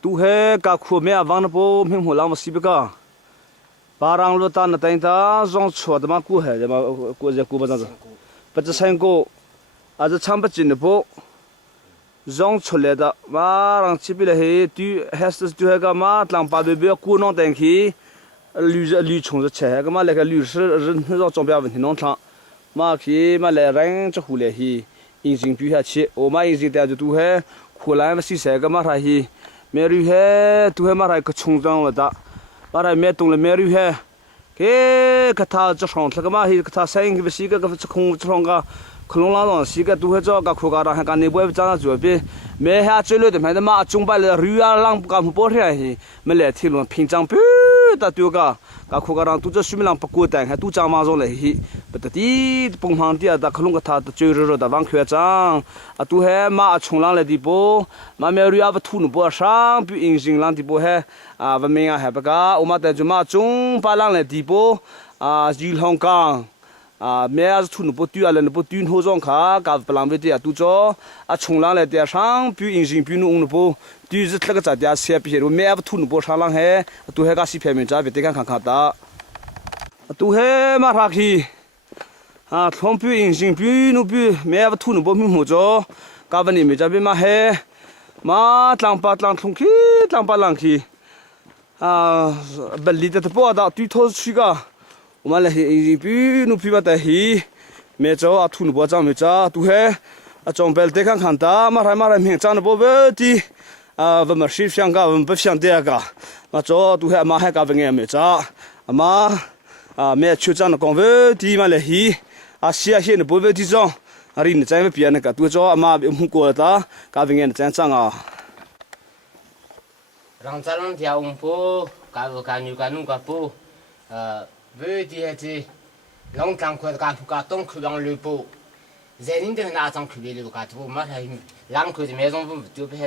tu he ka khu me awang po mim holang ma sibika parang lo ta na tain ta zong chua da ma ku he da ma ku je ku ba za pa cha sang ko a za cham pa chin po zong chule da ma rang chi bi le he tu has tu he ga ma tlang pa be ku nong tang ki lu chung za che ga ma le ga lu shi ren zo zong bia wen nong chang ma ki ma le rang cha hu le hi yin jing bi ha chi o ma yin jing da tu he khu lai ma si se ga ma ra hi मेरी है तू है मारा एक छुंग जाऊँ बता मारा मैं तुम ले मेरी है के कथा चुरांग लगा माही कथा सैंग की बसी का चुरांग चुरांगा खलों लालों सी का तू है जो का खुगारा है का निबुए बचाना जो भी मैं है चलो तो मैं तो माँ चुंबा ले रुया लांग का मुपोर है ही मैं ले थी लोग पिंचांग पे तू का खुगारा तू जो सुमिलांग पकुए तंग है तू चांग माज़ों ले ही बत्ती पुंगहां दिया ता खलों कथा तो चुर दा वांग खुया चांग तू है माँ छुंगलांग ले दीपो माँ मैं रुया बथू नुपो शांग भी इंजिंग लांग दीपो है वह मैं है बका उमा ते जो माँ चुंग पालांग ले दीपो जील हांगकांग मैं आज थुन पोतु आले न पोतु हो जों खा का पलाम बे दिया तू जो छोंलांग ले दिया सांग पु इंजिन पु नु पो तु ज तलक जा दिया से पि रो मैं अब थुन पो सांलांग है तू है का सी फेमें जा बेते खां खां ता तू है मा राखी थों पु इंजिन पु नु पु मैं अब थुन पो मि मो जो का बनि में जा बे मा है मा तलांग पा तलांग थुं की तलांग पा लांग की बल्ली त पो दा तु थो छि का我们来一比努比巴的嘿，没走啊，土努包长没走，都嘿装备得看看的，马来明长的包问题我们是想搞，我们不想这个，走都嘿马还搞不硬没走，没出长的讲问题嘛来嘿，西线的包问题上，人家在别那个都走不过的，搞不硬的长啊。让咱们跳舞步，搞女搞弄个步，为的是，龙江块干部干东区往路步，在人的那张区里路干部，马上两块的每种部就拍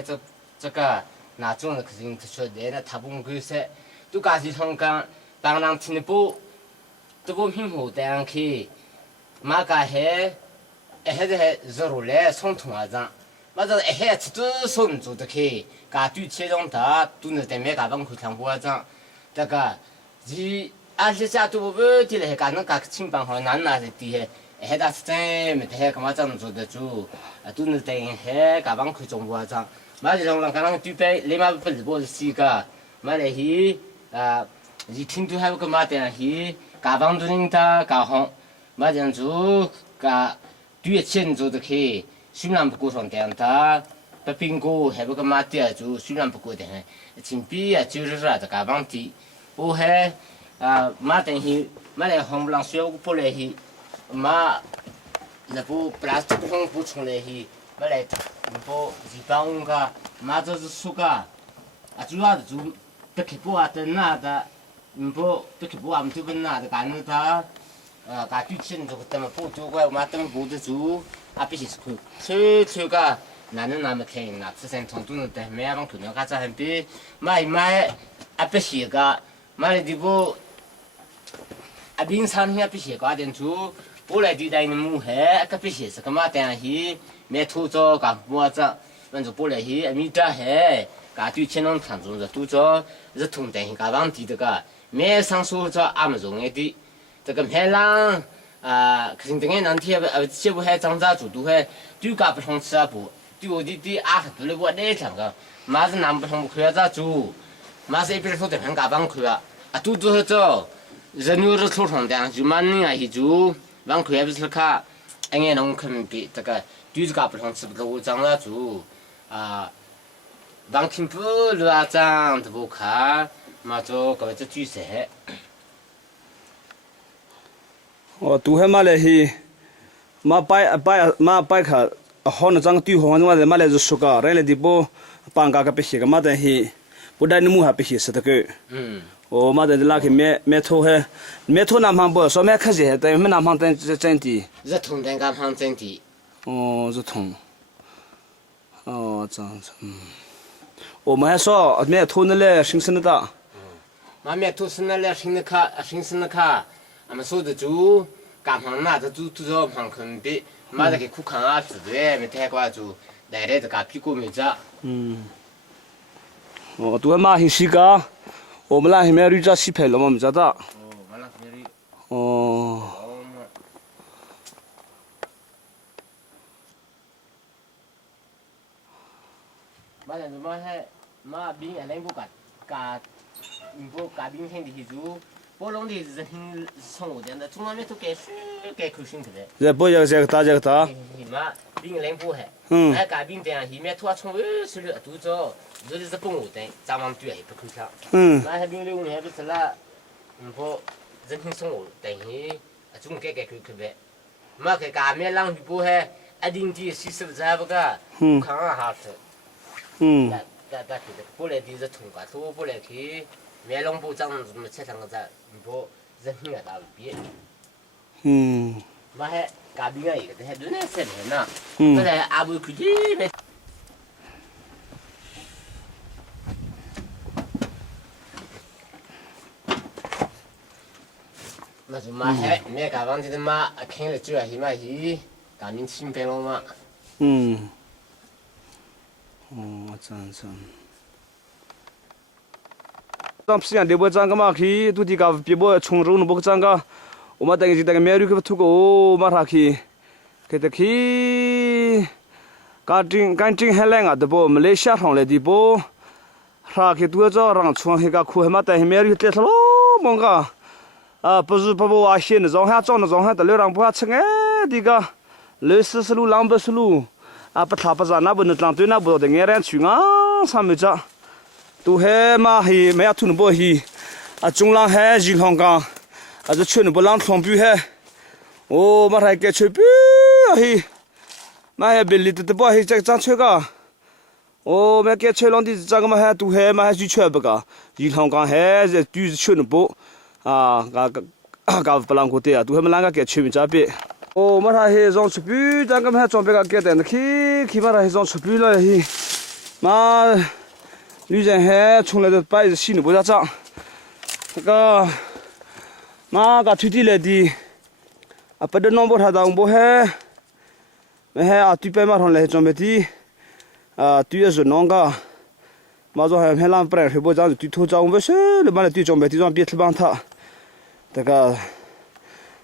这个那种的可是说的那他不够噻，都干是从干当然听的步，都不平衡这样去，马干还是热路来送通啊张，马这还吃都送做的去，干对切中他都能在每个帮口上播张，这个是。且下都不的嘞，干那个青帮好难拿的的，还打是真没得，干嘛这样做得住？都能等还干帮去中国上，马上让干那对白，立马不是不是西个，马来西一听都还有个马的西，干帮都人他干好，马上做干对钱做的去，虽然不过上点他，不苹果还有个马的做，虽然不过的，钱币就是啥子干帮的，不还。马等于马来红不啷水不来去，马那不plastic红不出来去，马来不日本个马就是苏个，主要是不去不的那的，不去不我们这边那的干那他，干对钱这个他们不做过，马他们不得做，必须是去去个。那能那么听那自身从都能得，没俺可能干这很比买必须个，买的不。平常人家必须搞点做，我来对待你母孩，个必须是干嘛的去，没土着干么子，反正不来去，没得还，干对钱能看中的土着，是同等干往地这个，没上手着俺们容易的，这个海浪可是这个难题这不还长咋做都还，对干不上吃啊不，对我的对了我那两个，马是南不上不可咋做，马是一边说的很干帮去都做。人有的头上的，就蛮人去做，往快不是看，俺农肯比这个对这个不上吃不够长了做，往听不乱长都不看，嘛做个这举色。都还马来西，马摆卡，好那张对方嘛的马来就说个，人来的不，帮个不些个马的西，不但你母还不些是的个。我妈的那个没偷嘿，没偷南方不，说没开始，但没南方真的。热通的南方真的。热通。这样子，我们还说没偷那来新生的大。没偷是那来新生的卡，俺们说的做，干方那的做做方肯比，妈的给苦看啊，是的，没太挂做，来的这个屁股没着。哦，都还马很细个，我们那还没绿着洗牌了嘛，没知道。哦，完了这里。哦。mà là mà hay mà biến anh em bố cả bố cả biến thành thì chú bố long thì dân sống ở đây chúng nó mới thuộc cái khử sinh thế这不要这个打这个打。mà biến anh em bố hay hay cả biến thế thì mẹ thua chung với sự lựa đủ cho rồi thì sẽ bông ở đây咱们对不可靠mà hay biến lưu này biết là bố dân sống ở đây thì chúng cái khử khử vậy mà cái cả mẹ lang bố hay anh định thì sự sự ra bữa cả kháng hạt但不来的是通过，通不来去，买龙布长什么吃上个子，不人品个大别。嘛还隔壁个一个，还都那些人呢，本来阿不去的没。那就嘛还买个房子的嘛，看了主要是嘛是，赶紧清白了嘛。哦，这样。当时样的不长个嘛去，都地个别不从容的不长个，我们等于这个美女个土个嘛他去，给他去，赶紧还来啊的不，马来西亚上来的不，他去多少让从那个苦嘛等于美女得了么个，不是不挖线的，让他长的让他得了让不他吃哎这个，60路200路。不他不是那不能当对那不的爱人去啊，上面这都还嘛还没有土不还中浪还热浪港这吹的不浪床边还哦嘛还给吹边还嘛还别里的不还这张吹个哦嘛给吹浪的这个嘛还都还嘛还去吹不个热浪港还这都是吹的不不浪过的都还嘛啷个给吹没这边。哦，嘛他是让出去，咱个嘛装备个简单的去嘛他是让出去了去，嘛女人还从来都摆着心里不要长，那个嘛个土地来的，不得弄不他当不还，没还对白嘛上来装备的，对也是弄个，嘛说还浪不然是不这样对头长不是，了嘛来对装备的让别去帮他，这个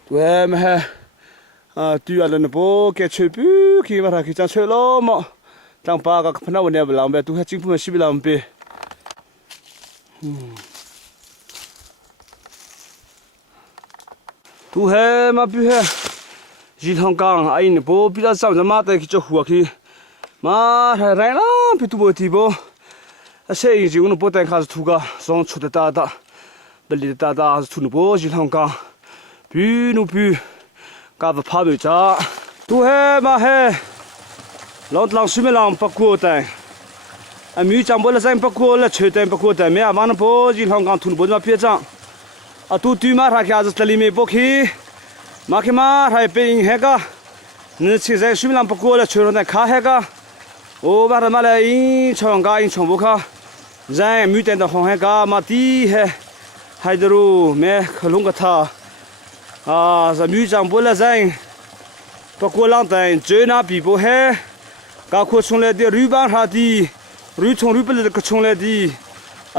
对嘛还。对啊，那不给吹不，给嘛他给讲吹了嘛，当把个碰到我那不浪呗，都还政府们西不浪呗，都还嘛比还，日常讲，哎你不比较早就嘛得去做活去，嘛还来啦，比都不提不，现在就我们不单看是土个，上出的大，不里的大是土的不日常讲，比努比。噶不怕没着，都还嘛还，浪水面浪不过的，没长不了山不过了，吹的不过的，没啊，完了不，日常刚土不那别长，都对嘛他开始这里面不去，嘛去嘛他被人那个，你现在水面浪不过了，吹上那卡那个，我把他嘛来引长个引长不卡，人没得那红那个嘛地还得路没可弄个他。这女长不了人，不过浪灯最那比不还，刚可从来的绿板上的，绿从绿不来的从来的，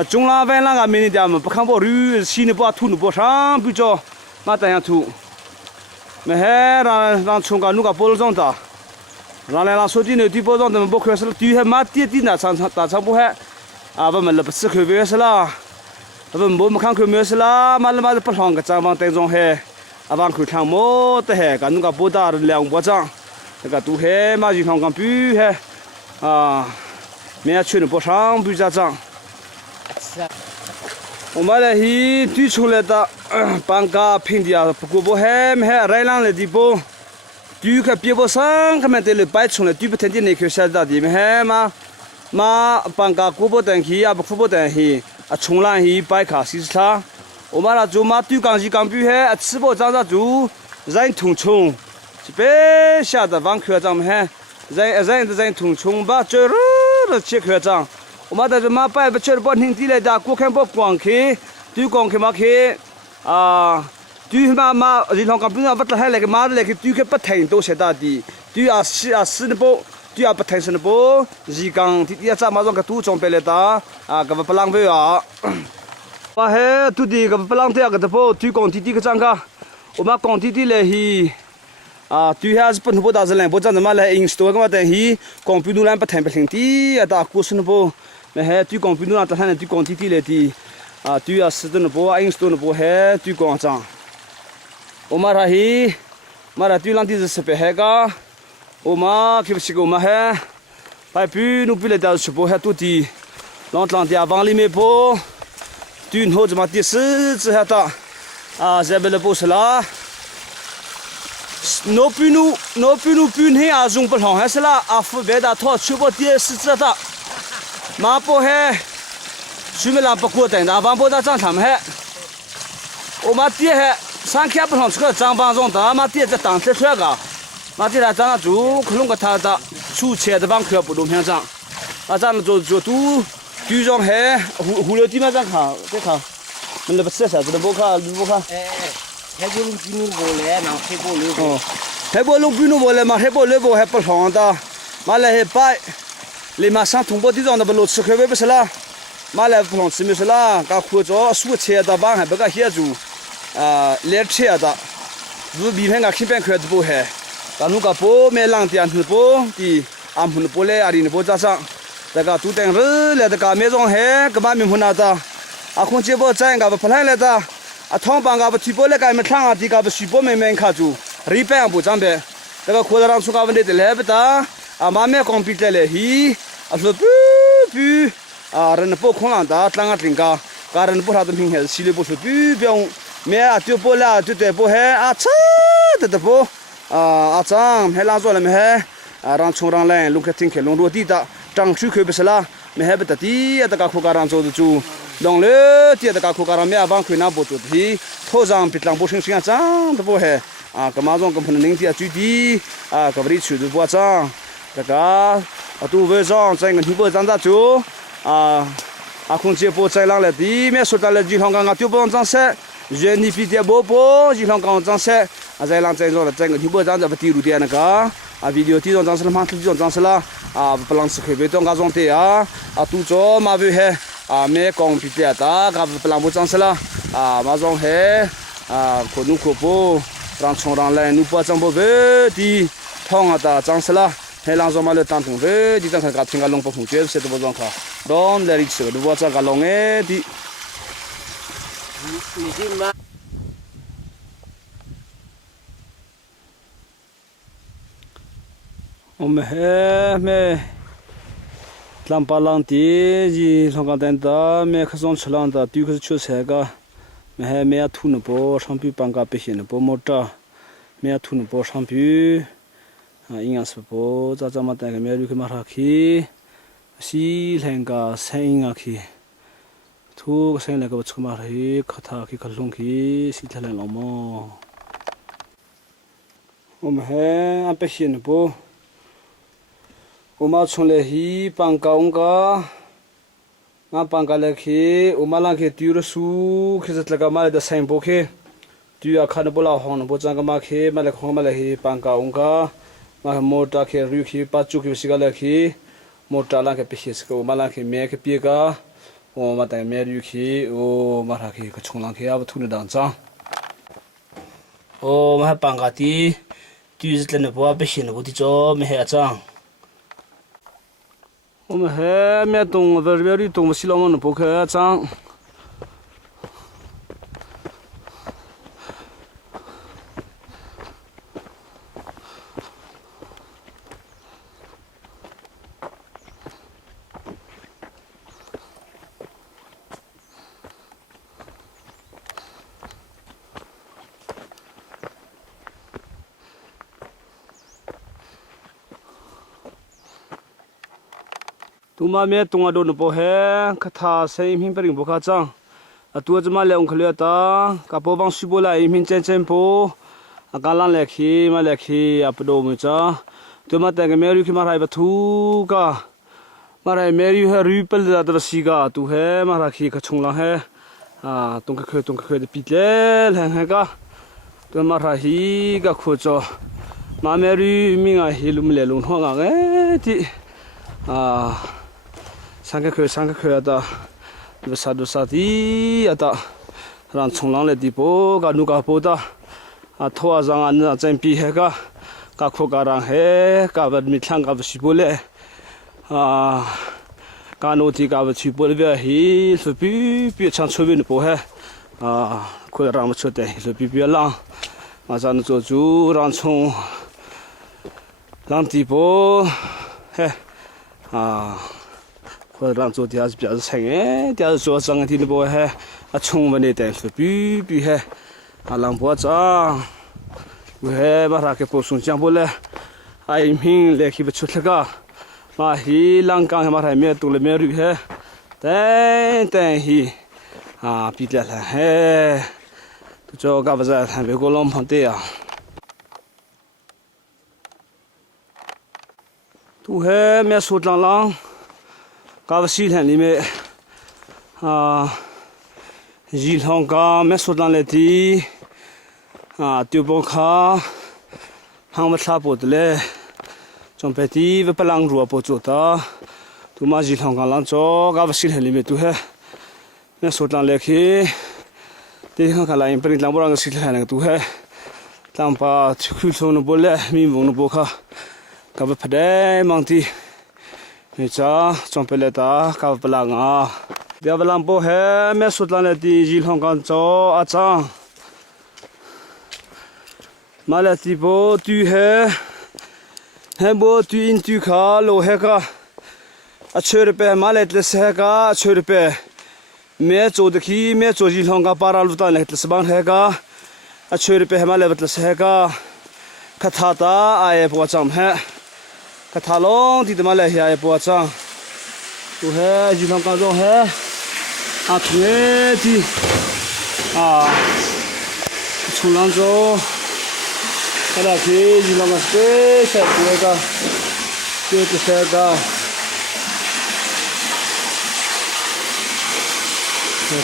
中浪湾那个没人家嘛，不看不绿，新的不土的不上，比较嘛这样土，没还让从个那个包装的，让说的那地包装的不可是了，对还嘛点那大场不还，不没了不吃口味是啦，不没看口味是啦，嘛了不上个咱们当中还。avant que quand mot he kan nga boda leang bojang ka tu he ma ji thong kan pu he me chune bo sang bu ja jang 我们来去推出来的搬家平地不过不还没还来浪来的不对个别不上他们得了摆出来对不天天那个晓得的没还嘛搬家过不等去不不等去从来去摆卡是啥我们那做嘛对讲是讲比还吃饱长着做人同冲这边下的往科长们还人同冲吧这的去科长我们在这嘛摆不吃不听地来的过看不光去对光去嘛去对嘛日常讲比那不还那个嘛那个对个不听都晓得的对是的不对啊，不太深的不，日刚弟弟在马上个都装备了的啊，个不浪费啊。哇嘿，都的个不浪费啊个的不，对讲弟弟个张个，我们讲弟弟来去。啊，对下是不能不打是来，不这样子嘛来install个嘛等于讲比如来不谈不听的，啊打故事呢不，那还对讲比如来打谈对讲弟弟来的，啊对啊是的呢不，install呢不还对讲张，我们那去，嘛那对浪的是十八海个，我们去不起个我们还，还比努比来打是不还多的，浪的往里面不，对后子嘛第四只还打，啊这边的不是啦。no pinu pin he azung pa long ha sala afu be da tho chubo tie si zha da ma po he shu me la pa ko dai da ban po da zhang tham he o ma tie he san kya pa long chu zhang ban zong da ma tie zhe dang zhe chue ga ma tie da zhang zu khulong ga ta da chu che da ban khe bu dong pian zhang a zhang zu du zhong he hu le di ma zhang ka de ka men le ba se sa de bo ka bo ka还不如比努过来，能还不如。哦，还不弄比努过来嘛？还不那不还不上的，马来还摆，你马上通过地上那不路吃开不是啦？马来不上吃没是啦？搞苦着数车的班还不搞协助，来车的，如比片个轻便快的不还，搞弄个不买浪点是不的，俺们不来阿里的不加上，这个都等日来的个买种还个把面混那的，啊空气不在个不来来的。啊，汤帮个不提包来个没汤啊，地个不水包慢慢卡住，日本不长呗。这个裤子上出个问题的来不得，啊，慢慢刚比来了，嘿，啊说不不，啊人不空浪的，啷个定个，个人不啥子平还是心里不说不不用，没啊就不了就对不还啊操的不，啊张还拉做了没还，啊让冲上来，路开停开，路落地的，张出去不是啦，没还不得地，这个裤个让做的住。long le tia da ko karam ya bang khina bo tu thi tho jang pitlang bo sing sing chang da bo he a kama jong kam ning tia chu di a ka bri chu du bo chang da ka a tu ve jong chang ngi bo jang da chu a khong che bo chai lang le di me so da le ji long ga tu bo jang se je ni pi dia bo bo ji long ga jang se a zai lang chai zo da chang ngi bo jang da ba ti ru dia na ka a video ti jong jang se ma tu jong jang se la a palang se khe be tong ga jong te a tu cho ma ve he à mẹ con bị tiệt ta gặp làm một trang sala à mà trong hè à cô nu cô bố让冲让来nu不张不về đi thong à ta trang sala hay làm cho mà le tan thùng về đi trang khai gặp thiên cái long bông phụng chế sẽ được bao nhiêu cả đó là lịch sử được bao nhiêu cái long ấy đi ông mẹ làm ba lang tí gì long cái đèn đó mẹ khơi sông chlang đó tuy khơi chua xe cả mẹ mẹ thu nó bò sang pi bang cái bê nó bò một ta mẹ thu nó bò sang pi anh ăn súp bò za za mà tay cái mẹ đi cái mà ra khi xí lên cái sen à khi thu cái sen là cái bát mà ra khi khát thà khi khát lung khi xí lên lòng mò mẹ ăn bê nó bò uma chung le hi pangka ongka nga pangka le khi uma lang khi tu su khi zat laga ma da sain bo khi tu ya khan bola hon bo chang ma khi ma le khong ma le hi pangka ongka ma mota khi ru khi pa chu khi siga le khi mota lang ke pis ko ma lang khi me ke pi ka o ma ta me ru khi o ma ra khi ka chung lang khi ab thu ne dang cha o ma pangka ti tu zat le ne bo be hin bo ti cho me he cha我们还没动，这边的动西老们不开张。tu ma me tunga do no po he khatha sei him pering bo kha chang atua jama le ong khale ta ka po bang su bo la him chen chen po akalan le khi ma le khi apdo mu cha tu ma ta ge me ru khi ma rai ba thu ka ma rai me ru he ru pel da da si ga tu he ma ra khi ka chung la he tung ka khwe de pi le hang ha ka tu ma ra hi ga kho cho 马面驴命啊，一路没来龙塘啊，哎的啊，三个口的，都啥的啊的，让冲浪来的波，个努个波的，啊，头啊上啊那真皮黑个，个苦个让黑，个不米汤个不西波嘞，啊，个努的个不去波里边黑，是比长出边的波黑，啊，苦让不出的，是比浪，啊，咱们做主让冲。让地波，嘿，啊，或者让做点是比较菜哎，点是做上个天的波嘿，啊，冲完的点是比嘿，啊，让波长，喂，把它给播送讲波嘞，啊，一瓶来去不出那个，嘛，伊浪刚嘛还没动了没绿嘿，等伊，啊，比了嘿，就搞不着，还别个浪旁的啊。都还没说长浪，搞个西天里面啊，一趟搞没说长来的啊，丢包卡，行不差不多嘞，准备的不浪入不做的，都嘛一趟搞浪做，搞个西天里面都还没说长来去，这看看来不能浪不让个西天那个都还，浪把去从那不来，民风那不卡。个不拍的忙的，你这准备来打，个不浪啊！要不浪不还没说来的，一趟干做阿张，买了地波对还波对对卡路还个，啊吹的呗，买来的是还个吹的呗，没做的去，没做一趟个把拉路单来的是帮还个，啊吹的呗买来的是还个，看他的哎不长还。个塔龙地的嘛来下也不长，都还就像刚种还，啊土的地，啊，冲浪中，看到去就那个水才这个，就是这个，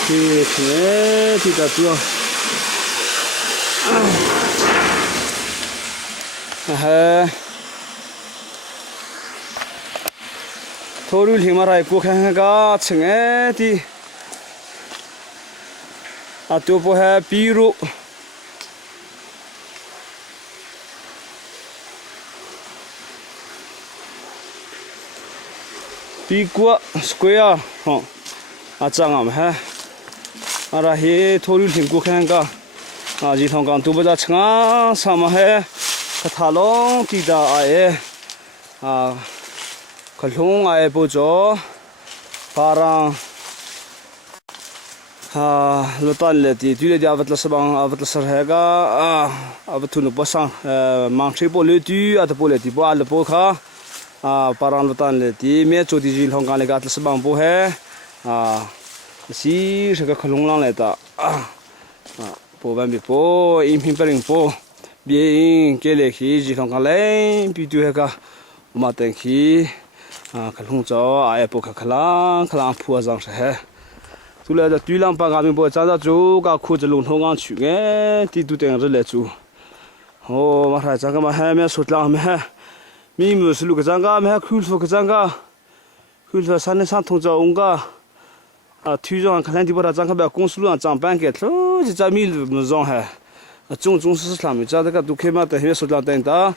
去土的地的多，还。投入里嘛来过看看个成哎的，啊都不还比如，比过square 哈，啊这样嘛还，啊那些投入里过看个，啊这趟刚都不在成啊上嘛还，个塔龙地的哎，啊。Kalung ay po jo parang lutan leti tule dia avat lasar hega avat tunu pasang mangche po leti at po leti po al po kha parang lutan leti me choti jil hong kang legat lasbang po he si saka kalung lang leta po ban bi po im him paring po bien kele khi jil hong kang lai pi tu hega ma teng khi可能着哎不可能破上是嘿，出来的对浪把俺们不站着住，个裤子龙头上去哎，地都等着来住。哦，嘛还这个嘛还没说浪没还，米木是路个这个没还苦说个这个，苦说山里上通着翁个，推上可能地不他这个把公司路上长板给头，就这米路没上还，种是上面这个都开嘛等下说浪等的，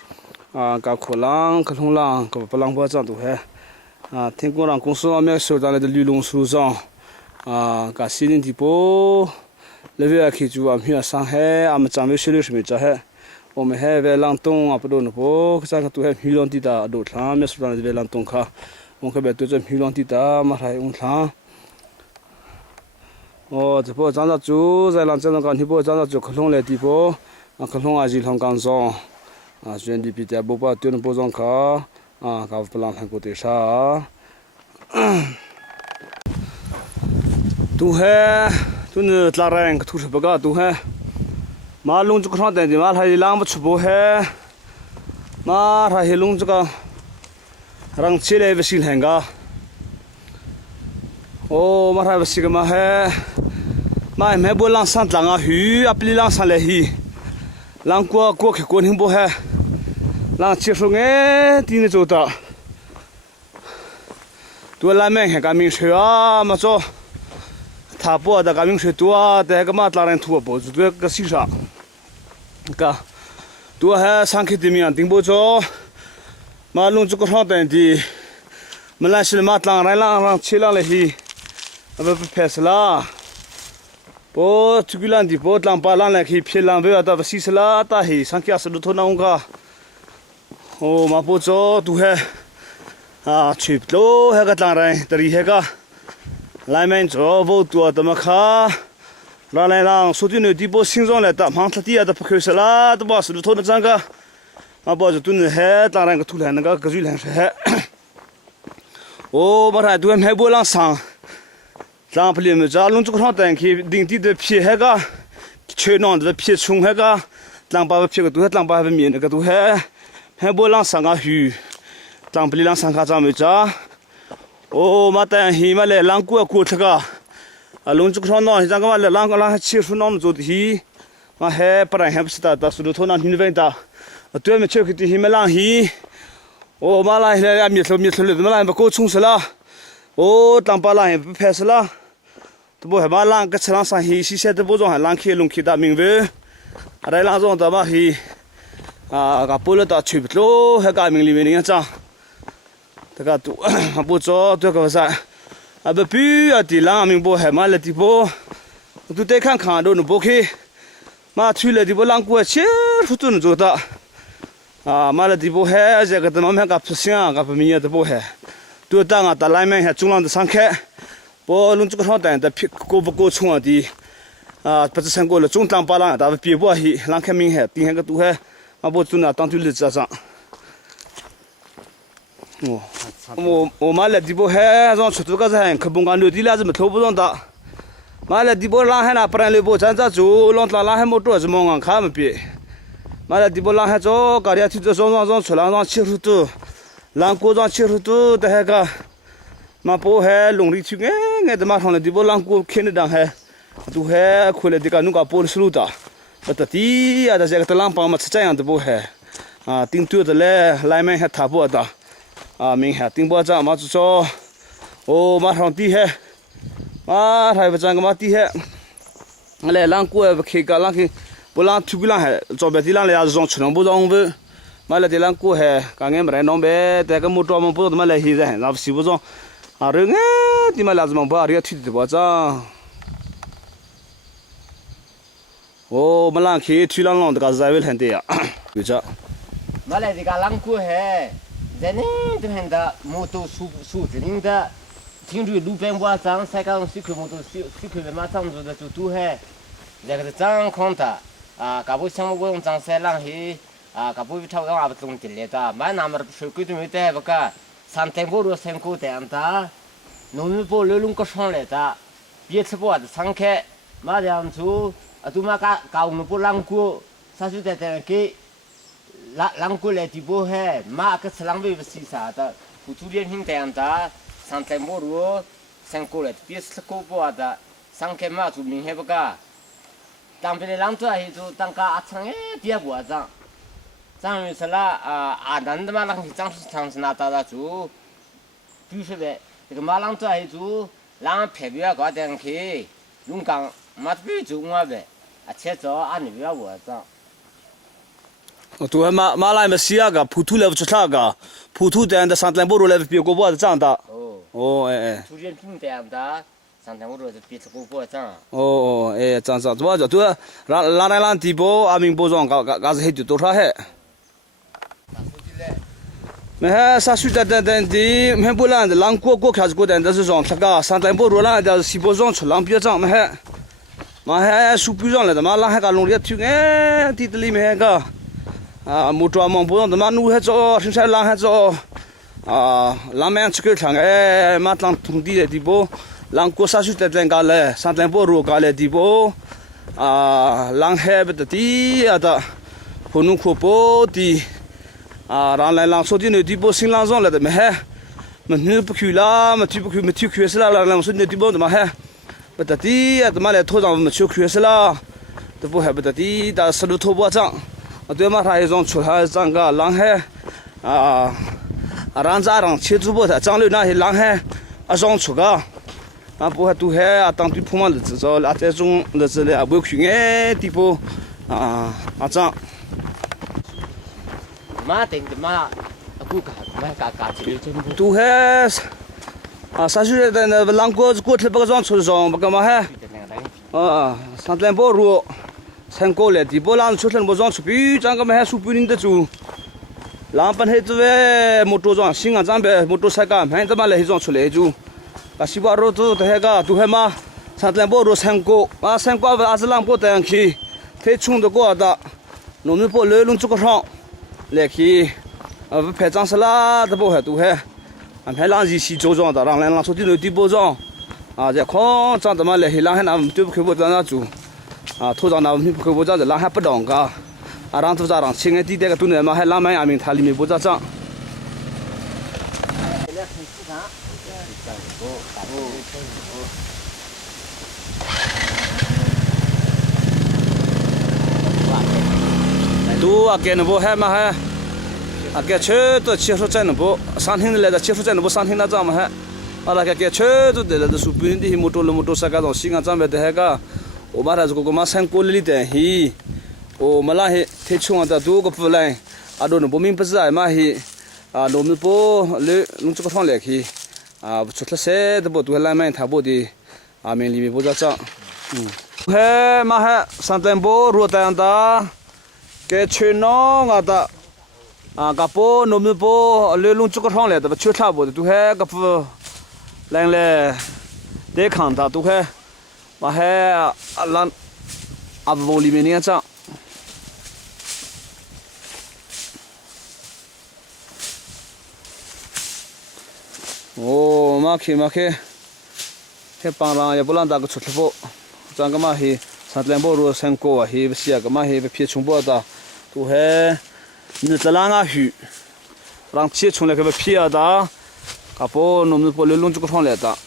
个可能浪个不浪不这都还。听过让公司上面收上来的绿龙树上，个西宁地波，那边去住米上海，俺们咱们手里是没这海，我们还在浪东不多那波，这个都还米浪地的，路上面收上来的浪东卡，我们这边都是米浪地的，嘛还用上。哦，这波长着住，在浪这种讲地波长着住，可能来地波，可能还是浪干上，原地比较不把丢那波上卡。搞不浪很过得啥？都还都那拉人个土是不个都还，马龙这个上等的嘛，他一浪不出不还，嘛他一龙这个让起来不行很个，哦嘛他不行个嘛还，嘛没不浪上浪啊鱼，不里浪上来鱼，浪过去过年不还。让接受俺地的走的，多拉面还干明水啊，么做，他不的干明水多，但个嘛当然多不，就个欣赏，个多还上去的面顶不着，马龙这个上等的，么那是嘛当然让起来了去，不拍死了。不，这个人的不当把人来去骗人，不要到西斯拉打黑，上家是路头那种个。哦，嘛不做都还啊，去不了那个当然，这里那个来面做不多的么卡，让来让说的那地不欣赏来的，忙他底下的不开始啦，都把是路头的这个，嘛不就都那还当然个土来那个个水来是。哦，嘛他都还不让上。让不里面这弄这个上等去领地的皮那个，吹弄的皮虫那个，让把皮个都还让把面那个都还不让上个鱼，让不里让上个咱们这，哦嘛等去嘛来让过这个，啊弄这个上弄，这个嘛来让切出弄做的去，嘛还不然还不是的，是路头那你问的，对面切个的去嘛让去，哦嘛来来面头了，嘛来不够充实了，哦当把让也不拍死了。都不还把浪个车上上去，现在不种还浪开龙开大明白，啊来浪种的嘛去，啊个波了到吹不着，还个明里面那张，这个都不做这个啥，啊不必啊的浪明不还嘛了的不，都得看看都能不去，嘛吹了的不浪过去，不都能做到，啊嘛了的不还这个的嘛个不行，个不明的不还，都当啊打来面还中浪的上开。我弄这个上单的皮过不过冲啊的，啊，不是成过了，中当把浪，但是别不去，浪开明海，顶下个都还，啊，不做那当对日子上。哦，我买了地波海，让出租个人，可不讲留地了，怎么投不上的？买了地波浪海那不然留波咱咋做？浪海没多少么样看没别。买了地波浪海做，搞点去做上出来让切出多，浪过让切出多的那个。嘛不还农历去哎，他妈上来地不让过看得上还，都还回来这个弄个玻璃路的，到底啊，这个浪帮嘛是这样的不还，啊，顶多的嘞，来面还踏不的，啊，明还顶不着嘛就说，哦，马上地还，啊，还不这个嘛地还，来浪过不开个浪开，不浪出不浪还，左边地浪来还是让出浪不让不，嘛来地浪过还，刚刚没来弄呗，这个木桩嘛不怎么来现在，然后西不上。啊，人哎，你们俩怎么不？人家推的包装。哦，我们啷去推浪浪，这个是为很的呀，有这。马来这个浪过海，在那这边的摩托树子林的，听着路边包装，三个水口摩托水口马上做的就都海，这个是张康的啊，搞不像我用张三浪去啊，搞不超过阿不中的来的，买那么水沟都没得不个。三天不如三个点的，农民部流动个上来的，别吃不的上开，马上做啊，都嘛搞我们不浪过，啥时在给浪过来的不还，马个吃浪费不是啥的，不做点平点的，三天不如三个来，别吃个不的，上开马做明显不个，当别的浪做还做当个阿长哎，别不长。张有是啦啊，男的嘛，那个张是长是拿到了做，比如说呗，这个马浪做还做，浪排表搞点去，龙岗马比做我呗，啊，切做按你不要我这。都还马来没西亚个，普土来不出啥个，普土这样的上天不如来别个包子长的。哦。哦哎。出现平这样的，上天不如就别吃个包长。哦哎，长怎么着？都让地包阿明包装，搞是很多少还。没还啥水的的，没不然的浪过开始过的，但是上那个上天不如浪的西包装出浪比较长，没还树比上来的嘛，浪还个弄的去哎，地里面个啊，木桩忙不上的嘛，路还走，现在浪还走啊，浪面出去看哎，嘛浪通地的地步，浪过啥水的个嘞，上天不如个嘞地步啊，浪还不得地啊的，可能可不地。啊，让来让说的那地方新浪上来的没还，么你不去啦，么去不去，么去去是啦，让说那地方怎么还，不得地啊，怎么来土壤么去去是啦，都不还不得地，但是路土不长，对嘛，他一种出来长个狼海让家长去主播他长了那些狼海让出个。不还都还当对铺嘛日子着，这种日子嘞，不去哎地步长。嘛定的嘛，不干，嘛干这个真不。都还啥时的那狼过去不个装出上，不干嘛还上山坡路，山高了地坡狼出来不装出比，这个嘛还数不认得住。狼本来这位摩托装，新啊装备摩托车干，还怎么来装出来住？西瓜肉都这个都还嘛，上山坡路山高，山高不是狼坡这样去，太冲的过的，农民坡路弄这个上来去，不拍张是啦，这不还都还，拍狼一起组装的，让出地头地包装，这空长怎么来去，狼还拿对不开不这样做，土长拿不开不这样子，狼还不当个，让土长让青年地带个都那么还狼蛮亚明，它里面不这样。都给那不还嘛还，给全都接触在那不上天的来的接触在那不上天那张嘛还，那给全都得了，是不的摩托车个种西安装备的那个，我把它这个嘛山过里的嘿，我们那些太穷的多个不来，都那不明不是哎嘛嘿，农民不来弄这个方来去，出了山的不都来买他不的，面里面不这样，还嘛还上山坡路这样的。给全农的个不农民不来弄这个上来的，全差不多都还个不来来对抗的都还，我还让不里面那样。马开，还帮上也不让那个出去不，这个嘛是上山坡路山高还不是个嘛还偏穷不的。都还你这两个鱼，让切出来个皮的，把农民把弄这个上来的，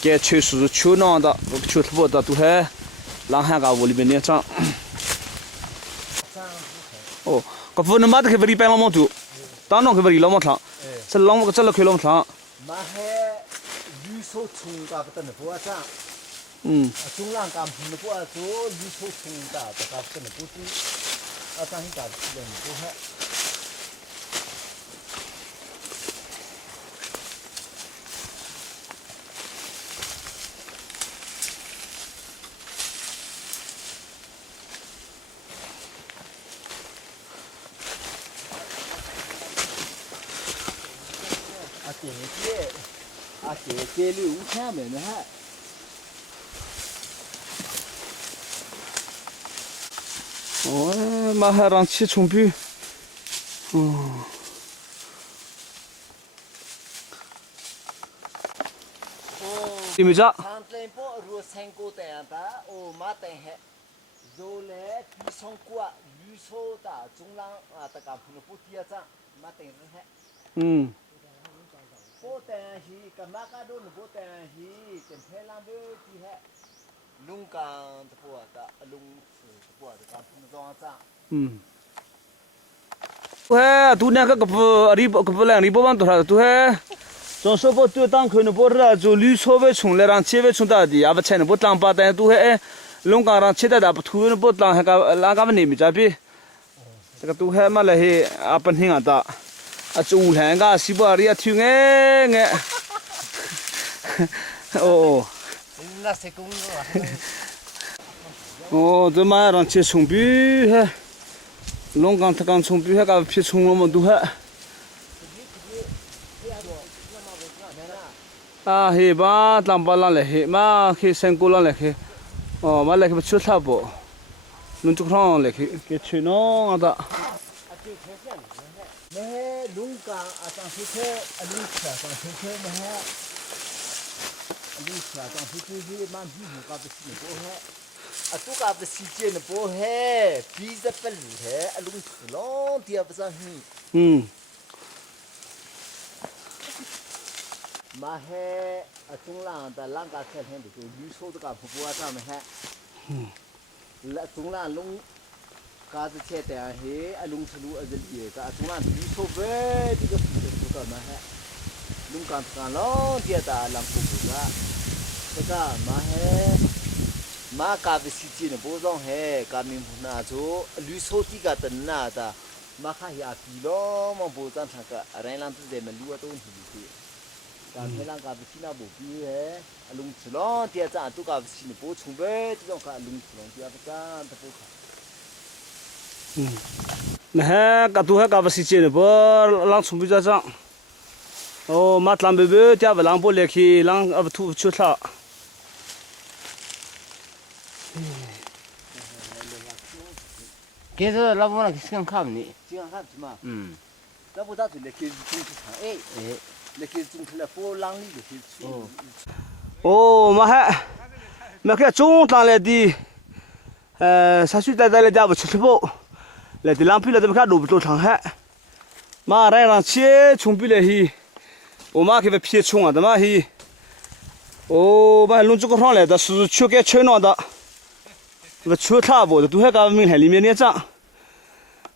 给全是全囊的，全土的都还让汉个屋里面那长。个不能把这个不里摆那么多，当然个不里那么长，这那么这了开那么长。嘛还绿手葱个不等不长。中浪干不不做绿手葱的，这个不能不做。咱现在人不还。姐姐5千没呢还。嘛还让气冲比，你们家？上山坡如山高这样的，马等还，肉来比上过，绿手的中浪这个不能不第二张，马等是还。不等是干嘛个都不等是，跟太阳不的还，龙岗的不的，龙市的不的，干不能这样子。喂，都那个不来，你不往多少都还，从说不都当可能不是就绿草为虫来让切为虫大的，也不才能不当把但都还，龙岗让切的不土不当那个那个你们这边，这个都还嘛来些本听啊的，就两个西瓜里听哎，那是公路这嘛让切虫比还。龙岗他刚从比那个皮虫了么都还，嘿吧，当把浪来嘿嘛，嘿山沟浪来嘿，嘛来嘿不出差不，弄这个上来嘿，给吹弄的。没龙岗上飞车，龙车上飞车没还，龙车上飞车是蛮皮木个不是不还。都搞不时间的不还，比着不厉害，弄死了，第二不上去。嘛还中浪的浪个菜天的就绿手这个不过咱们还，中浪弄嘎子切的嘿，龙出路是别个，从那地头呗，这个这个嘛嘿，龙干干咯，别的浪不不个，这个嘛嘿，嘛嘎子时间的不上嘿，嘎明不拿做，绿手这个的拿的，嘛还要比咯，嘛不长那个，人浪子在么路都很厉害。การให้ร่างกายไปที่หน้าบุบีเฮลุงฉลองเดียจ้าตุกาไปที่หน้าบุชงเบที่ต้องการลุงฉลองเดียไปจ้าตะปุก mà hè cả tu hè cả vật sĩ chế nữa bơ lang chuẩn bị ra trang ô mắt làm bê bê tia vào lang bô lệ khi lang ở thu chút lạ cái đó là bọn nó cái khám này 这样看什么那不咋子来给中市场哎来给中出来波浪里的去出 ô mà hè mà cái trung tăng lại đi sao suy tại lại ra một chút bộ lại thì lang phi là tụi mình đủ đủ thằng hè mà đây là chia chung phi lại hi ô mà cái về phía chung à tụi mà hi ô mà luôn chút con lại đó sử dụng cái chơi nó đó và chơi thả bộ tụi hè cả mình hay limen nhé chăng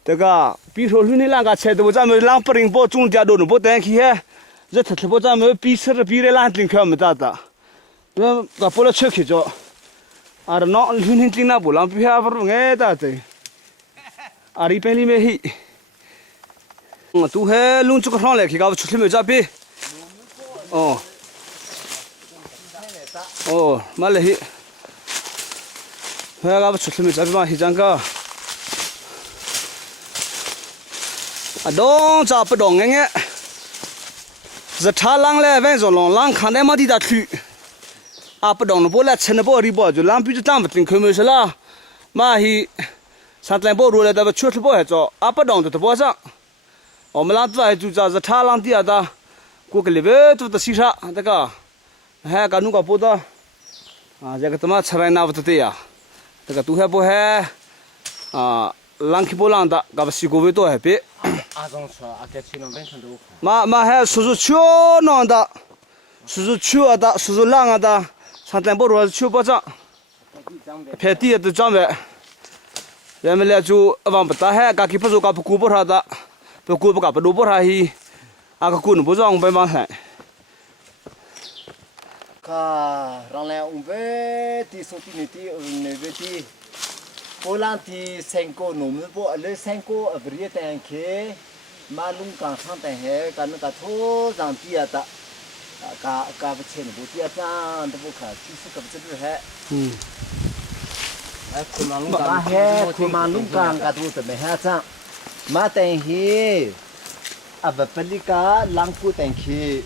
thế cả ví dụ như là cái chơi tụi mình lang pring bộ chung gia đồ nó bộ tên khi hè rất thật bộ cha mình pi sơ pi để lang tiền khăm ta ta nó cả bộ là chơi khi cho à nó luôn tin nào bộ lang pi ha vào nghe ta thế à đi bên limen hi tụi hè luôn chút con lại khi cả chút limen ra pi mà lại hi hè cả chút limen ra pi mà hi chẳng cả à đông cha bê đông nghe giờ thà lang lẽ ven rồi lang khăn đấy mà đi đặt thử à bê đông nó bố lại chân nó bố đi bò rồi lang bị cho tam vật tình khơi mới là mà hi sáng nay bố rồi là đã chuột bố hết rồi à bê đông thì bố sao mà lang tụi chú cha giờ thà lang đi à ta cô cái lẽ tụi ta xí ra thế cả hè cả nụ cả bố ta à giờ cái tụi mà chơi nào vậy à thế cả tụi hè bố hè lang khi bố lang ta gặp xí cô với tôi hết biết à giống sao à cái chuyện nó bên thằng đâu mà hè số chúa nó ta số chúa ta số lang ta sáng nay bố rồi chúa bố cha phải đi từ trong vậy giờ mình lại chú vàng bát hè cả khi bố chú cả bố bố ra ta bố bố cả bố bố ra hi à cái cuốn bố trong bên mang này cả răng lẽ về thì số tiền thì về thì bố lang thì sen cô nôm bố lấy sen cô ở phía tây kia mà lung càng sang tây hè cả nó cả thô rằng tia ta cả vật trên bố tia ra nó bố cả chỉ sức cả vật trên hè mà hè thì mà lung càng cả thô từ hè ra mà tây hè à vật phân cả lang cô tây kia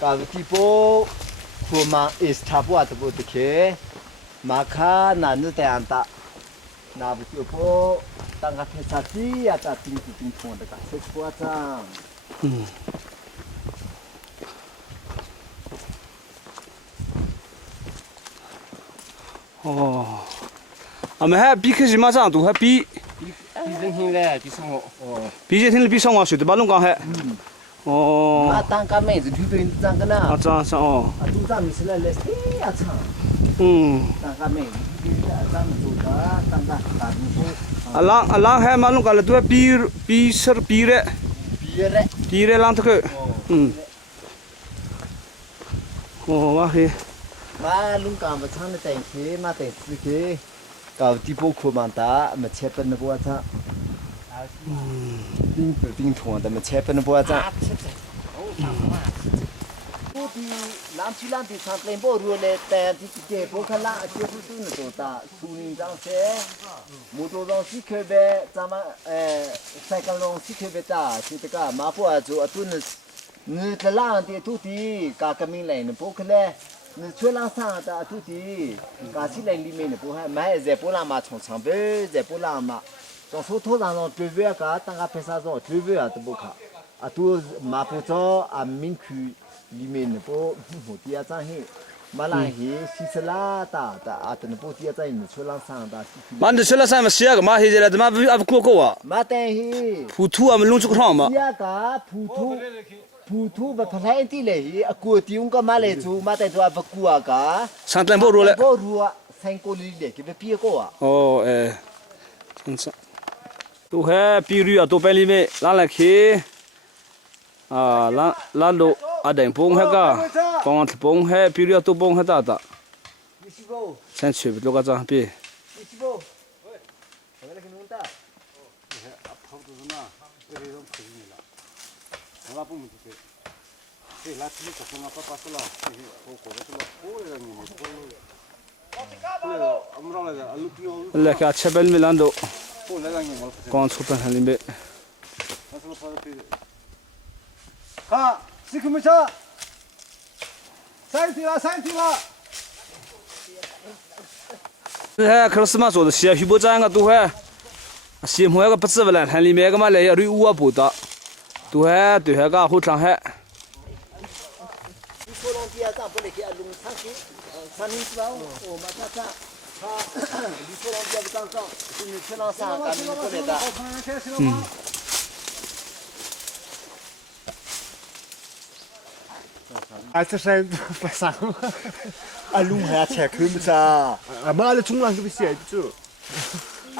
cả vật thì bố của mà istapua từ bố kia mà khá là nước tây an ta na betul po tangga pesati atau ting pun dekat sesuatu. mà hè bí cái gì mà sao tụi hè bí bí dân hin lẽ bí sông hộ bí gì thì bí sông à sụt bao lông con hè mà tangga mấy thì thứ bên tangga na à cha sao tu ta mình sẽ là lẽ à cha tangga mấy lang hè mà lông con là tụi bí sơ bí re lang thôi mà khi mà lung càng mà chăng là tiền khí mà tiền sư khí cả tí bộ của mình ta mà chép bên nó bua cha tinh thuần ta mà chép bên nó bua cha thì làm chi làm thì sang lên bộ rồi là tiền thì cái bộ khá là chưa phụ nữ tổ ta phụ nữ trang xe mô tô trang sĩ khơi về chăm sai cái lòng sĩ khơi về ta thì tất cả mà bộ à chỗ tu nữ ta làm thì tu thì cả cái mình này nó bộ khá là nữ chơi lang sang ta tu thì cả sĩ này đi mình nó bộ hay mà giờ bộ làm mà trong sang về giờ bộ làm mà trong số thô rằng nó chơi về cả tăng cái pesa rồi chơi về à tu bộ khá à tu mà bộ cho à mình cứ limen po hotia cha he mala he sisala ta atan po tia cha in cholang sang ta mà được cholang sang mà xia cái mà hi giờ là mà áp cô cô à ma te he phụ thu à mình lung chút không mà tia ka phụ thu và phải ti le hi a ku ti un ka ma le chu ma te chu a ku a ka sang tay bộ rồi bộ ru a sang ko li le ke be pie ko a chân 都还比如啊，都摆里面拿来去啊，拿路啊，等崩那个，帮崩还比如都崩还大大， 25, 先去不多个张比。 25. Wala ka nung ta.来个七百米难度，光出本里面。 가, 지금 자. 사이트라. 这还克里斯马做的些，徐波站个都还，西木那个不止不来，它里面个嘛来要5啊不到，都还对还个好长还。 Colombia ta boleh ke alung sanki. Sanin sao o mata ta. Ha, di Colombia bukan kau. Sini senang sang kami boleh tak. Als zijn pasang. Alung ha check hum sa. Maar alle tong lang gebesteed zo.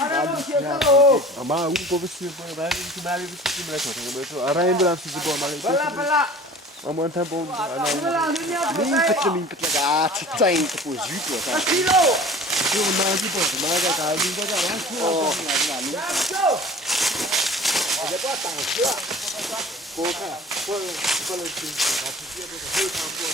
Ada lu siapa lo? Maar hoe kom je zo bij mij? Ik ben even zo met zo. Arijn belang ze zo maar. Bala. Maar een tempo. Min pet la ga chitsain te po ju to ta. Kilo. Zo maar die pot. Maar ga ga die pot aan zo. Ada apa tang sia? Ko ka. Ko le tin. Ga ti de ho tam po.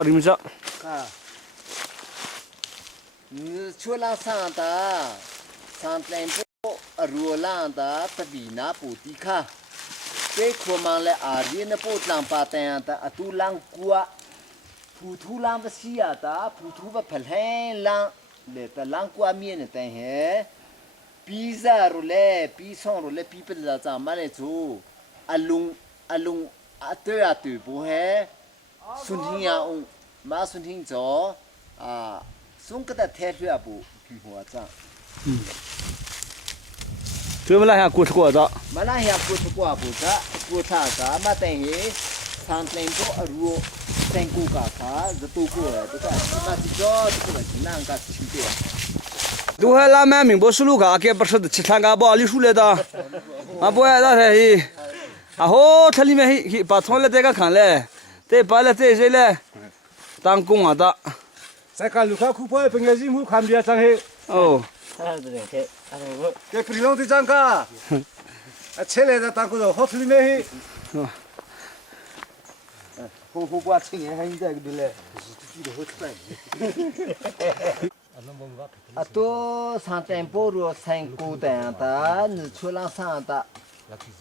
你们说， Chua lang sang ta. Sang tlain po arua lang ta tabi na po ti kha. Pe khomang le ari na po tlang pa tan ta atu lang kwa. Phu thu lang ba sia ta, phu thu ba phal hen lang le ta lang kwa mien ne tan he. Pizza ro le, pi song ro le pi pe la cha ma le chu. Alung atu po he. Sun Hing ya ong ma Sun Hing zo à xuống cái ta theo theo bộ kỳ hòa cha 这么来下过吃过的， mà na hiệp của qua bộ cha của cha cha mà tên he sang tên bộ aru tên cu cả phá rất tu của tất cả mà chỉ cho tất cả chỉ năng cả chỉ tiêu 都还拉满明白思路个，给不是的吃汤个包里出来的，啊不爱那才，啊好，它里面把窗来这个看嘞，再把了这些嘞，当工啊的， Saya kalau luka kupai pengazim hu kam dia tang he. 哦， Ke prilong ti jang ka. Chele da ta ko ho thli me he. không qua trình hay như thế cái này à tôi sang tempo rồi sang cố đàn ta nữ chua lang sang ta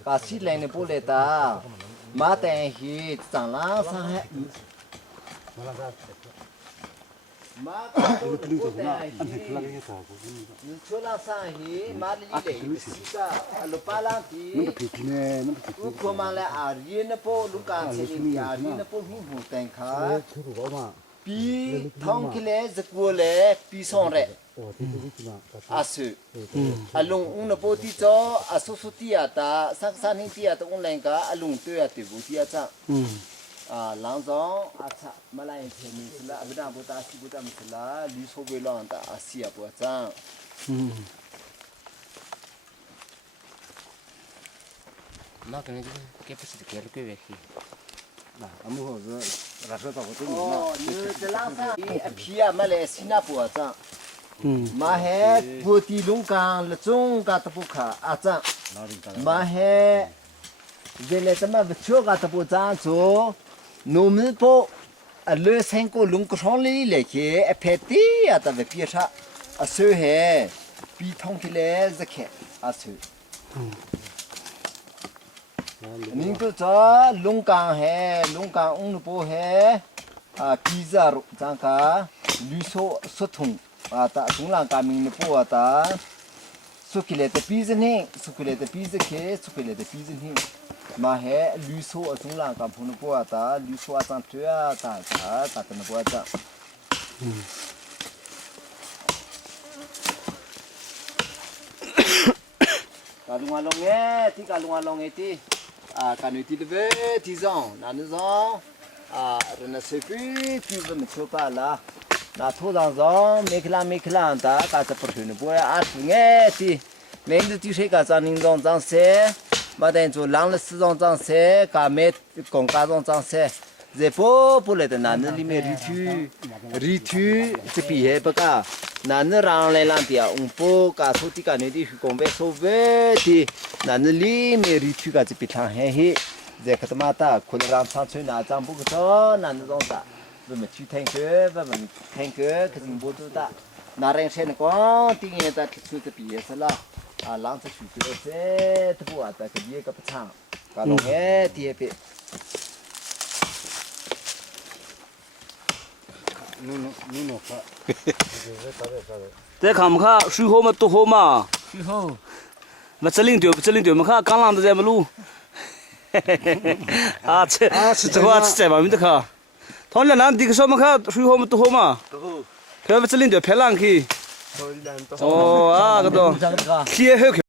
bà sĩ lên này bố lệ ta mà đàn hi chẳng lang sang hết mà tôi bố đàn hi nữ chua lang sang hi mà đi để sĩ ta alo pa lang thì lúc cô mang lại à riêng nó bố lúc cả sẽ đi à riêng nó bố hú hú đàn khá pi thong kile zakwole pi song re asu alung un po ti cho asu su ti ata sak san hi ti ata un leng ka alung tu ya ti bu ti cha a lang zong a cha malai the ni sla abda bu ta si bu ta msla li so be long ta asia bu cha mà cái bớt cái cái việc gì Nah, kamu ho rasa ta ko tu. oh ni de lang sa i phia ma le sina bu cha ma he bu ti lung kang le chung ka ta bu kha a cha ma he de le sama bu chu ka ta bu cha chu no mi po a le sen ko lung ko song le le ke a phe ti a ta ve pi tha a su he pi thong ki le za khe a su ning tu cha lung kang he lung kang ung po he a pizza ro chang ka lu so so thung a ta sung lang ka ming po ta สุกิเลตปีซนี่สุกิเลตปีซเคสุกิเลตปีซนี่มาเฮลุโซอสุงลางกับพุนปัวตาลุโซอาจังเถื่อตาตากันปัวตา กาลุงอาลงเงที่กาลุงอาลงเงที่การอุทิศเวที่ซองนั่นซองเรนเซฟีที่เป็นชุดปาละน่าทุกอย่างซองเมฆลาอันตาการจะประชุมบัวอาทุเงที่เมฆที่ใช้การจันนิงซองจังเสมาเดินจูหลังละซองจังเสการเมฆกงการซองจังเสเจ้าผู้เล่นนั่นลิเมริทูจะปีเหปะกา นั่นรางเลยลันที่อุ้งปูกาสุติกานี่ที่คงเวสเวที่นั่นลีเมริทุกาจะปิดทางให้เด็กขตมาตาคนรำสังชนาจังบุกโตนั่นตรงตาเป็นมันชื่อแทงเกอร์เป็นมันแทงเกอร์คือสิ่งบูตุตานาเรงเชนก้อนที่เงี้ยตาที่สุดจะปีเสละหลังจากชุดเสร็จบัวตากระเบียกับช่างกาลงเอที่เอพี 这看不看水好嘛多好嘛？最后那这领队嘛看刚浪的在么路？啊，这话是在嘛没得看。他俩男的个说嘛看水好嘛多好嘛？漂不这领队漂亮去。哦啊，个多，天黑。